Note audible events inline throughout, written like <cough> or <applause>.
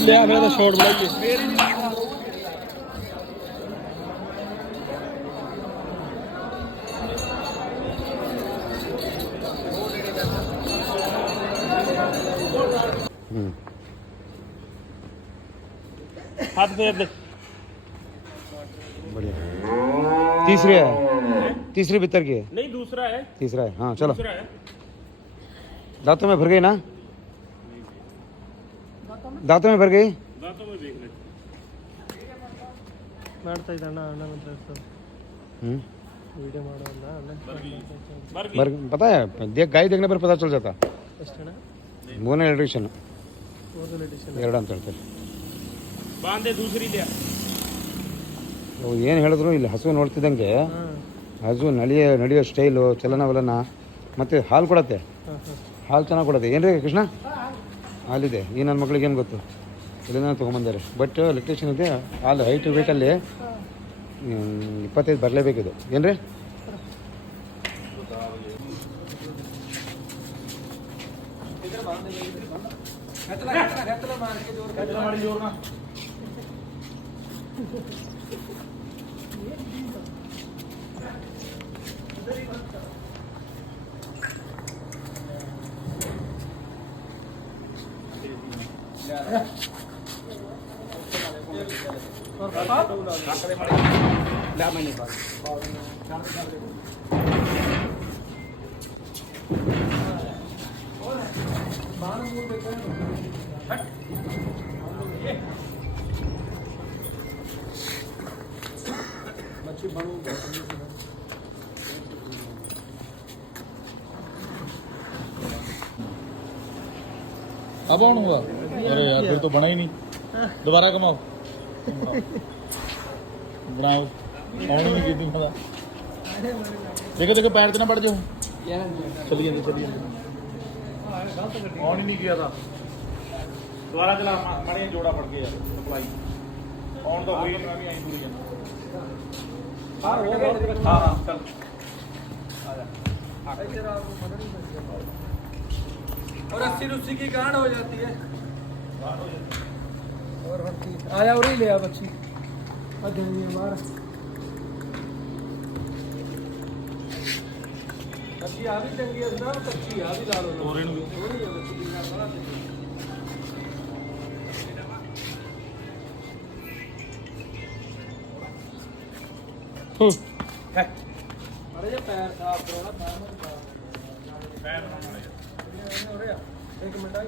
ਲਿਆ ਫਿਰ ਤਾਂ ਸ਼ਾਟ ਬਣਾਈਏ ਹੂੰ ਹੱਥ ਫੇਰ ਦੇ बढ़िया तीसरी है तीसरी भीतर की है ਨਹੀਂ ਦੂਸਰਾ ਹੈ तीसरा है हाँ चलो ਦੂਸਰਾ ਹੈ दांतों में भर गई ना दांतों में भर गई ಮಾಡ್ತಾ ವಿಡಿಯೋ ಮಾಡೋಲ್ಲ पता है देख गाय देखने पर पता चल जाता ಮೂರನೇ ಎಲೆಕ್ಟ್ರಿಷನ್ ಎರಡು ಅಂತ ಹೇಳ್ತಾರೆ. ಬಾಂದೆ ಏನು ಹೇಳಿದ್ರು? ಇಲ್ಲಿ ಹಸು ನೋಡ್ತಿದ್ದಂಗೆ. ಹಸು ನಳಿಯ ನಡೆಯೋ ಸ್ಟೈಲು ಚಲನವಲನ ಮತ್ತೆ ಮತ್ತು ಹಾಲು ಕೊಡತ್ತೆ. ಹಾಲು ಚೆನ್ನಾಗಿ ಕೊಡತ್ತೆ. ಏನ್ರಿ ಕೃಷ್ಣ? ಹಾಲಿದೆ. ಈ ನನ್ನ ಮಕ್ಳಿಗೆ ಏನು ಗೊತ್ತು? ಇಲ್ಲಿಂದ ತೊಗೊಂಬಂದಾರೆ? ಬಟ್ ಲೊಕೇಶನ್ ಇದೆ. ಹಾಲು ಹೈಟ್ ವೇಟಲ್ಲಿ ಇಪ್ಪತ್ತೈದು ಬರಲೇಬೇಕಿದು. मच्छी बनू अब हुआ अरे यार फिर तो बना ही नहीं। दोबारा कमाओ बनाओ। ऑन नहीं की थी देखो देखो पैर से ना पड़ जाओ चलिए चलिए। ऑन ही नहीं किया था। दोबारा चला मारे जोड़ा पड़ गया। सप्लाई। ऑन तो हुई नहीं आई पूरी हाँ। हाँ हाँ चल। और अस्सी रुस्सी की गांड हो जाती है। ਹੋਰ ਹੁਣ ਕੀ? ਆਇਆ ਉਰੇ ਹੀ ਲਿਆ ਬੱਚੀ। ਆ ਦੇਣੀ ਬਾਹਰ। ਕੱਚੀ ਆ ਵੀ ਚੰਗੀ ਅੰਦਰ ਕੱਚੀ ਆ ਵੀ ਲਾ ਲਓ ਹੋਰ ਇਹਨੂੰ ਹੂੰ ਹੈ। ਅਰੇ ਜੇ ਪੈਰ ਸਾਫ਼ ਕਰੋ ਨਾ ਪੈਰ ਨਾਲ ਪੈਰ ਨਾਲ ਇੱਕ ਮਿੰਟ ਆਈ।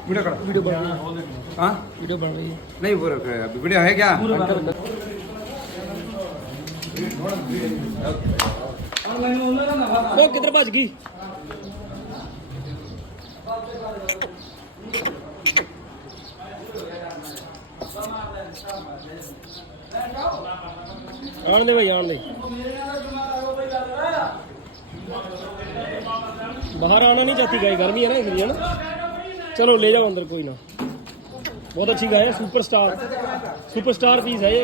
वीडियो करो वीडियो बन रही है हाँ वीडियो बन रही है नहीं वो रखा है अभी वीडियो है क्या वो किधर बच गई ਆਣ ਦੇ ਭਾਈ ਆਣ ਦੇ ਬਾਹਰ ਆਣਾ ਨਹੀਂ ਚਾਹੀਦੀ ਗਾਈ ਗਰਮੀ ਹੈ ਨਾ ਇਸ ਲਈ ਹਨਾ चलो ले जाओ अंदर कोई ना। बहुत अच्छी गाय है super star super star piece है ये।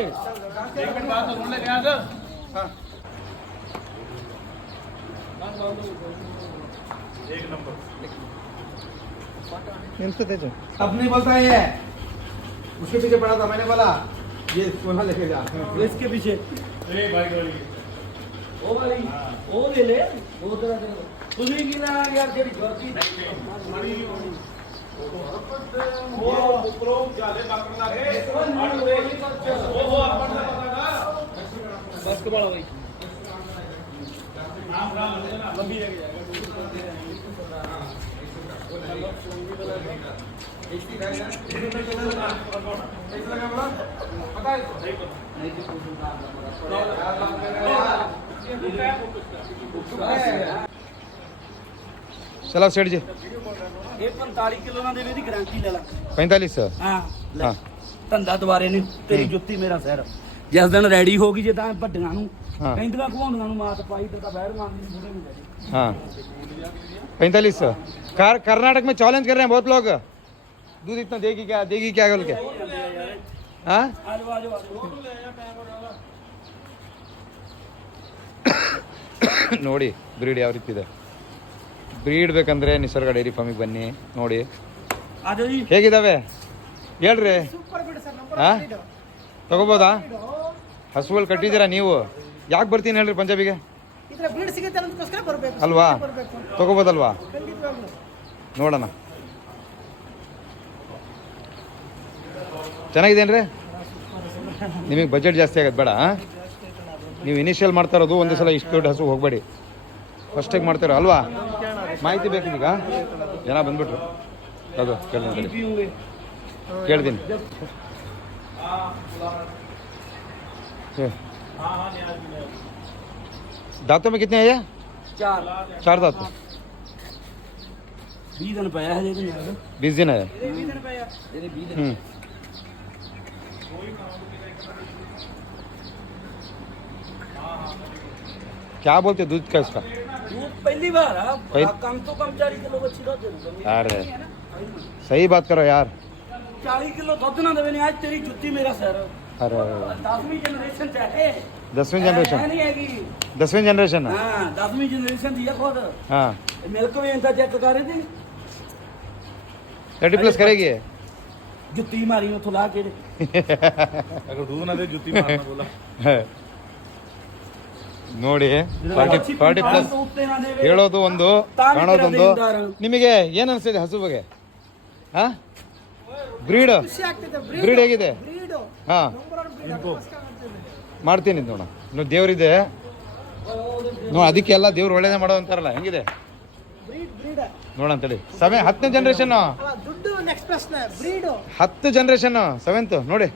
एक नंबर अपने बोलता है उसके पीछे पड़ा था मैंने बोला ये सोना लेके जा। इसके पीछे। ए भाई ओ भाई ले ले। वो तरह तुझे की यार तेरी गलती। लागे बस कबाड़ा भाई नाम नाम लेना लंबी है चलो सेठ जी ਇਹ 45 ਕਿਲੋ ਨਾਲ ਦੇ ਵੀ ਦੀ ਗਾਰੰਟੀ ਲੈ ਲੈ पैंतालीस ਹਾਂ ਹਾਂ ਧੰਦਾ ਦੁਬਾਰੇ ਨਹੀਂ ਤੇਰੀ ਜੁੱਤੀ ਮੇਰਾ ਸਿਰ ਜਿਸ ਦਿਨ ਰੈਡੀ ਹੋ ਗਈ ਜੇ ਤਾਂ ਵੱਡੀਆਂ ਨੂੰ ਹਾਂ। ਕਹਿੰਦੀਆਂ ਘਵਾਉਂਦੀਆਂ ਨੂੰ ਮਾਤ ਪਾਈ ਤੇ ਤਾਂ ਬਹਿਰ ਮੰਨਦੀ ਬੁੜੇ ਨੂੰ ਲੈ ਜੀ हाँ पैंतालीस सौ कार कर्नाटक में चैलेंज कर रहे हैं बहुत लोग दूध इतना देगी क्या देगी क्या बोल के हाँ ਆ ਜਾਓ ਆ ਜਾਓ ਆ ਜਾਓ ನೋಡಿ ಬ್ರೀಡ್ ಯಾವ ರೀತಿ ಇದೆ ಬ್ರೀಡ್ ಬೇಕಂದ್ರೆ ನಿಸರ್ಗ ಡೈರಿ ಫಾರ್ಮಿಗೆ ಬನ್ನಿ ನೋಡಿ. ಹೇಗಿದ್ದಾವೆ ಹೇಳ್ರಿ. ಹಾಂ ತಗೋಬೋದಾ? ಹಸುವಲ್ಲಿ ಕಟ್ಟಿದ್ದೀರಾ ನೀವು? ಯಾಕೆ ಬರ್ತೀನಿ ಹೇಳ್ರಿ ಪಂಜಾಬಿಗೆ? ಅಲ್ವಾ? ತಗೋಬೋದಲ್ವಾ? ನೋಡೋಣ. ಚೆನ್ನಾಗಿದೇನ್ರಿ? ನಿಮಗೆ ಬಜೆಟ್ ಜಾಸ್ತಿ ಆಗೋದು ಬೇಡ ನೀವು ಇನಿಷಿಯಲ್ ಮಾಡ್ತಾ ಇರೋದು ಒಂದು ಸಲ ಇಷ್ಟು ದೊಡ್ಡ ಹಸು ಹೋಗಬೇಡಿ. ಫಸ್ಟಿಗೆ ಮಾಡ್ತೀರ ಅಲ್ವಾ? ಮಾಹಿತಿ ಬೇಕು ನಿಮಗೆ? ಜನ ಬಂದ್ಬಿಟ್ರು. ಅದು ಕೇಳ್ತೀನಿ. ಕೇಳ್ತೀನಿ में कितने आया चार चार दांत बीस दिन पाया है बीस दिन क्या बोलते दूध का इसका पहली बार हाँ, आप कम तो कम चार किलो बच्ची तो दो अरे। सही बात करो यार। चालीस किलो तो दुध ना देवे आज तेरी जुत्ती मेरा सर। अरे। दसवीं जनरेशन चाहे दसवीं जनरेशन दसवीं जनरेशन हाँ। दसवीं जनरेशन दिया खुद हाँ। को भी इनका चेक कर रहे थे थर्टी प्लस करेगी? जुत्ती मारी उथों ला के अगर दूध ना दे जुत्ती मारना बोला। <laughs> ನೋಡಿ ಫಾರ್ಟಿ ಫಾರ್ಟಿ ಪ್ಲಸ್ ಹೇಳೋದು ಒಂದು ಕಾಣೋದೊಂದು. ನಿಮಗೆ ಏನು ಅನಿಸ್ತಿದೆ ಹಸು ಬಗ್ಗೆ? ಹಾ? ಬ್ರೀಡ್. ಬ್ರೀಡ್. ಹೇಗಿದೆ? ಹಾ. ಮಾಡ್ತೀನಿ. ನೋಡ. ನೋಡಿ ದೇವ್ರಿದೆ. ನೋಡಿ ಅದಕ್ಕೆಲ್ಲ ದೇವ್ರು ಒಳ್ಳೇದೇ ಮಾಡೋ ಅಂತಾರಲ್ಲ ಹೆಂಗಿದೆ? ನೋಡಂತೇಳಿ ಸವೆ ಹತ್ತನೇ ಜನರೇಷನ್ ಹತ್ತು ಜನರೇಷನ್ ಸೆವೆಂತ್ ನೋಡಿ.